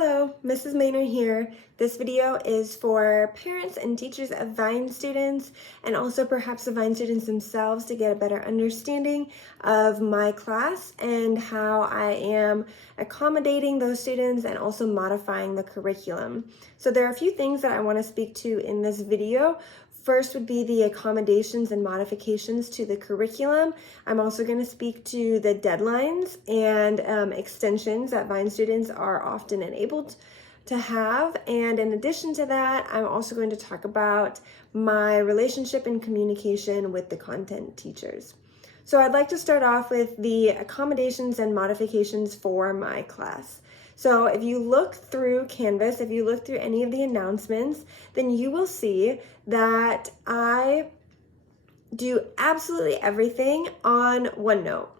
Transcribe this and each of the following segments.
Hello, Mrs. Maynard here. This video is for parents and teachers of Vine students and also perhaps the Vine students themselves to get a better understanding of my class and how I am accommodating those students and also modifying the curriculum. So there are a few things that I want to speak to in this video. First would be the accommodations and modifications to the curriculum. I'm also going to speak to the deadlines and extensions that Vine students are often enabled to have. And in addition to that, I'm also going to talk about my relationship and communication with the content teachers. So I'd like to start off with the accommodations and modifications for my class. So if you look through Canvas, if you look through any of the announcements, then you will see that I do absolutely everything on OneNote.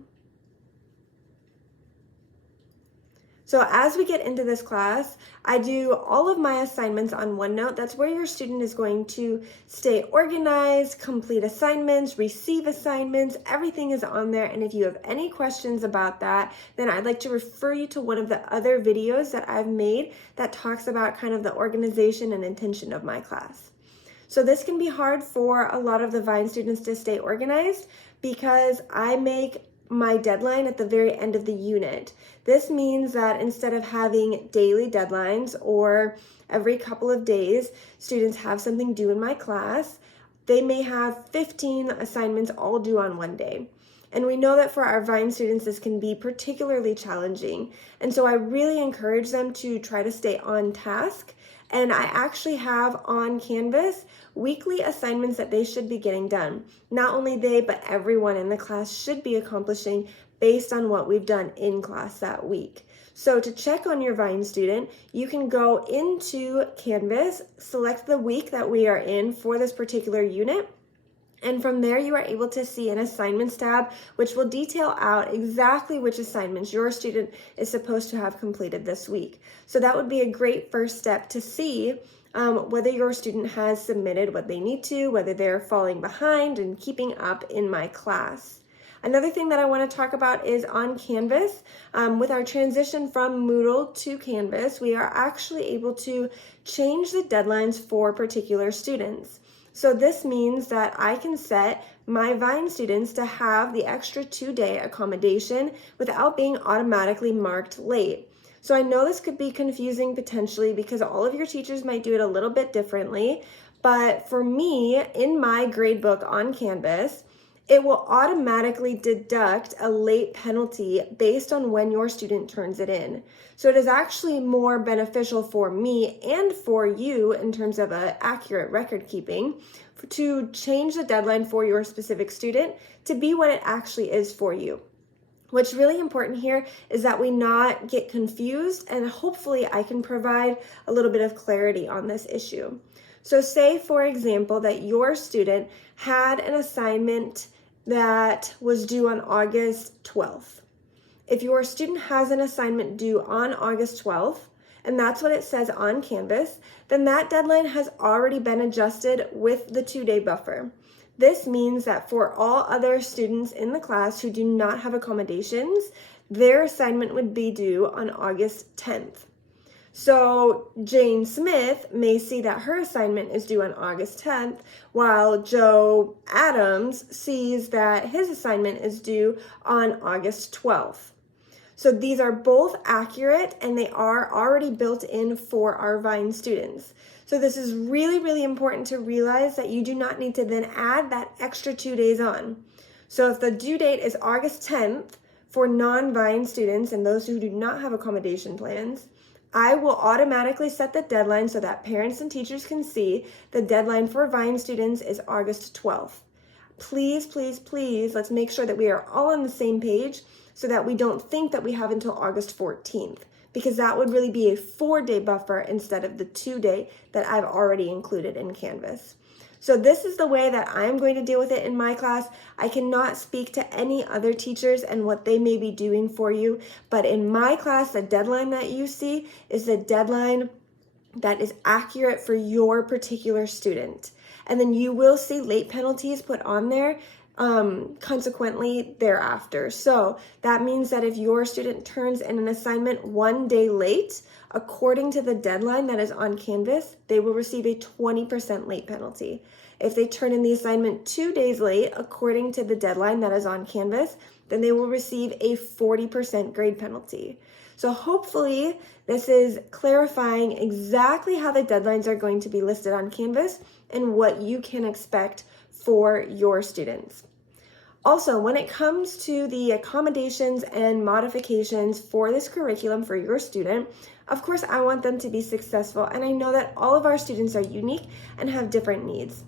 So as we get into this class, I do all of my assignments on OneNote. That's where your student is going to stay organized, complete assignments, receive assignments, everything is on there. And if you have any questions about that, then I'd like to refer you to one of the other videos that I've made that talks about kind of the organization and intention of my class. So this can be hard for a lot of the Vine students to stay organized because I make my deadline at the very end of the unit. This means that instead of having daily deadlines or every couple of days, students have something due in my class, they may have 15 assignments all due on one day. And we know that for our Vine students, this can be particularly challenging. And so I really encourage them to try to stay on task. And I actually have on Canvas weekly assignments that they should be getting done. Not only they, but everyone in the class should be accomplishing based on what we've done in class that week. So to check on your Vine student, you can go into Canvas, select the week that we are in for this particular unit, and from there, you are able to see an assignments tab, which will detail out exactly which assignments your student is supposed to have completed this week. So that would be a great first step to see whether your student has submitted what they need to, whether they're falling behind and keeping up in my class. Another thing that I want to talk about is on Canvas. With our transition from Moodle to Canvas, we are actually able to change the deadlines for particular students. So this means that I can set my Vine students to have the extra 2-day accommodation without being automatically marked late. So I know this could be confusing potentially because all of your teachers might do it a little bit differently, but for me, in my gradebook on Canvas, it will automatically deduct a late penalty based on when your student turns it in. So it is actually more beneficial for me and for you in terms of accurate record keeping to change the deadline for your specific student to be what it actually is for you. What's really important here is that we not get confused, and hopefully I can provide a little bit of clarity on this issue. So say, for example, that your student had an assignment that was due on August 12th. If your student has an assignment due on August 12th, and that's what it says on Canvas, then that deadline has already been adjusted with the 2-day buffer. This means that for all other students in the class who do not have accommodations, their assignment would be due on August 10th. So Jane Smith may see that her assignment is due on August 10th, while Joe Adams sees that his assignment is due on August 12th. So these are both accurate and they are already built in for our Vine students. So this is really, really important to realize that you do not need to then add that extra 2 days on. So if the due date is August 10th for non-Vine students and those who do not have accommodation plans, I will automatically set the deadline so that parents and teachers can see the deadline for Vine students is August 12th. Please, please, please, let's make sure that we are all on the same page so that we don't think that we have until August 14th, because that would really be a 4-day buffer instead of the 2-day that I've already included in Canvas. So this is the way that I'm going to deal with it in my class. I cannot speak to any other teachers and what they may be doing for you, but in my class, the deadline that you see is the deadline that is accurate for your particular student. And then you will see late penalties put on there consequently thereafter. So that means that if your student turns in an assignment 1 day late, according to the deadline that is on Canvas, they will receive a 20% late penalty. If they turn in the assignment 2 days late, according to the deadline that is on Canvas, then they will receive a 40% grade penalty. So hopefully this is clarifying exactly how the deadlines are going to be listed on Canvas and what you can expect for your students. Also, when it comes to the accommodations and modifications for this curriculum for your student, of course, I want them to be successful, and I know that all of our students are unique and have different needs.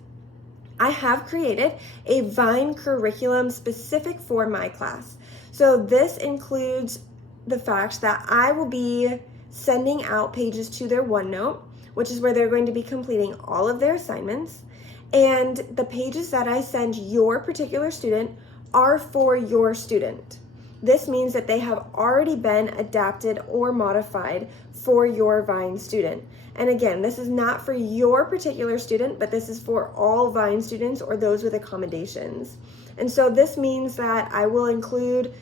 I have created a Vine curriculum specific for my class. So this includes the fact that I will be sending out pages to their OneNote, which is where they're going to be completing all of their assignments. And the pages that I send your particular student are for your student. This means that they have already been adapted or modified for your Vine student. And again, this is not for your particular student, but this is for all Vine students or those with accommodations. And so this means that I will include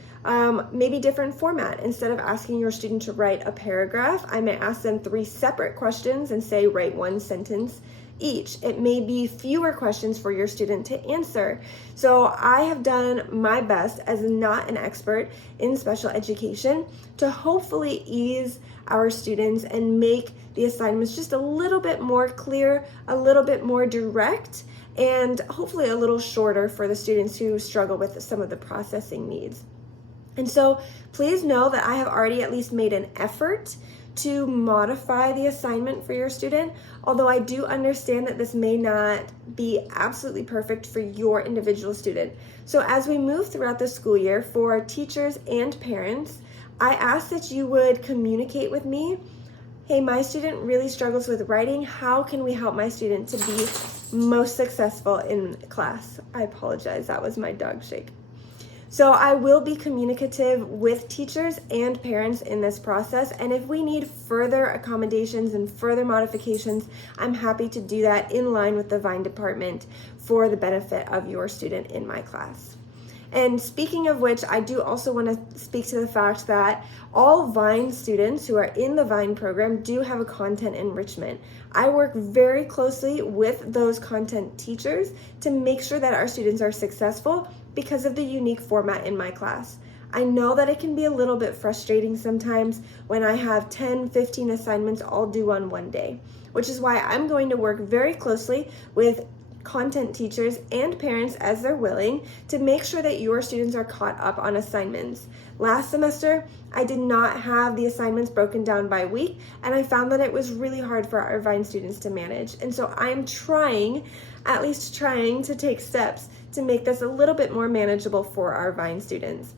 maybe different format. Instead of asking your student to write a paragraph, I may ask them 3 separate questions and say write 1 sentence each. It may be fewer questions for your student to answer. So I have done my best as not an expert in special education to hopefully ease our students and make the assignments just a little bit more clear, a little bit more direct, and hopefully a little shorter for the students who struggle with some of the processing needs. And so please know that I have already at least made an effort to modify the assignment for your student, although I do understand that this may not be absolutely perfect for your individual student. So as we move throughout the school year for teachers and parents, I ask that you would communicate with me, hey, my student really struggles with writing. How can we help my student to be most successful in class? I apologize, that was my dog shake. So I will be communicative with teachers and parents in this process, and if we need further accommodations and further modifications, I'm happy to do that in line with the Vine department for the benefit of your student in my class. And speaking of which, I do also want to speak to the fact that all Vine students who are in the Vine program do have a content enrichment. I work very closely with those content teachers to make sure that our students are successful because of the unique format in my class. I know that it can be a little bit frustrating sometimes when I have 10, 15 assignments all due on one day, which is why I'm going to work very closely with content teachers and parents as they're willing to make sure that your students are caught up on assignments. Last semester, I did not have the assignments broken down by week, and I found that it was really hard for our Vine students to manage. And so I'm at least trying to take steps to make this a little bit more manageable for our Vine students.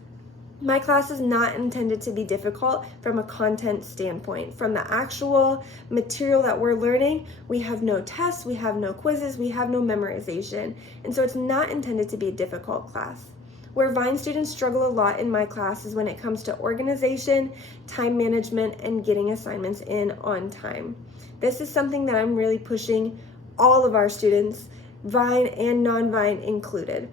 My class is not intended to be difficult from a content standpoint. From the actual material that we're learning, we have no tests, we have no quizzes, we have no memorization. And so it's not intended to be a difficult class. Where Vine students struggle a lot in my class is when it comes to organization, time management, and getting assignments in on time. This is something that I'm really pushing all of our students, Vine and non-Vine included.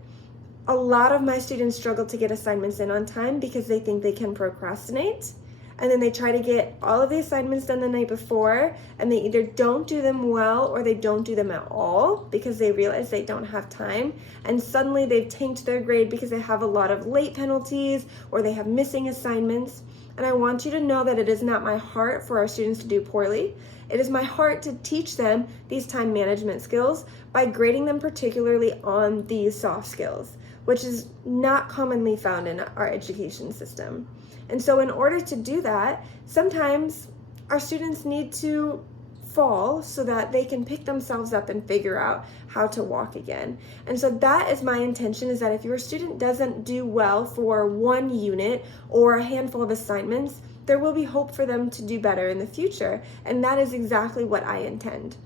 A lot of my students struggle to get assignments in on time because they think they can procrastinate, and then they try to get all of the assignments done the night before, and they either don't do them well or they don't do them at all because they realize they don't have time, and suddenly they've tanked their grade because they have a lot of late penalties or they have missing assignments. And I want you to know that it is not my heart for our students to do poorly. It is my heart to teach them these time management skills by grading them particularly on these soft skills, which is not commonly found in our education system. And so in order to do that, sometimes our students need to fall so that they can pick themselves up and figure out how to walk again. And so that is my intention, is that if your student doesn't do well for one unit or a handful of assignments, there will be hope for them to do better in the future. And that is exactly what I intend.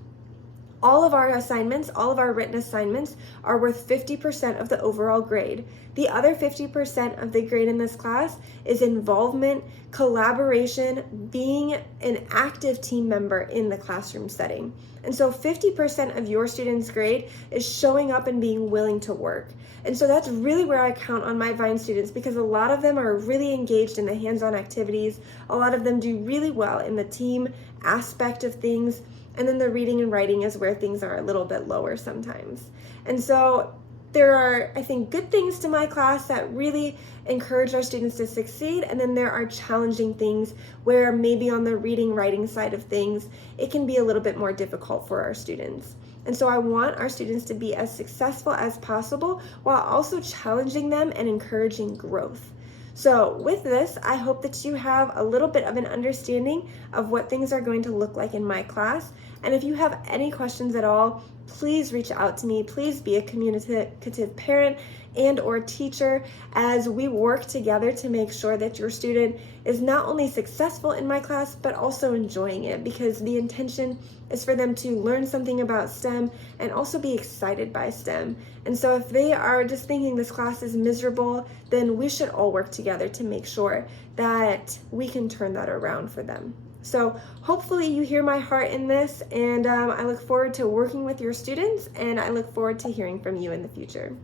All of our assignments, all of our written assignments are worth 50% of the overall grade. The other 50% of the grade in this class is involvement, collaboration, being an active team member in the classroom setting. And so 50% of your students' grade is showing up and being willing to work. And so that's really where I count on my Vine students, because a lot of them are really engaged in the hands-on activities. A lot of them do really well in the team aspect of things. And then the reading and writing is where things are a little bit lower sometimes. And so there are, I think, good things to my class that really encourage our students to succeed, and then there are challenging things where maybe on the reading, writing side of things, it can be a little bit more difficult for our students. And so I want our students to be as successful as possible while also challenging them and encouraging growth. So with this, I hope that you have a little bit of an understanding of what things are going to look like in my class. And if you have any questions at all, please reach out to me. Please be a communicative parent and or teacher as we work together to make sure that your student is not only successful in my class, but also enjoying it, because the intention is for them to learn something about STEM and also be excited by STEM. And so if they are just thinking this class is miserable, then we should all work together to make sure that we can turn that around for them. So hopefully you hear my heart in this, and I look forward to working with your students, and I look forward to hearing from you in the future.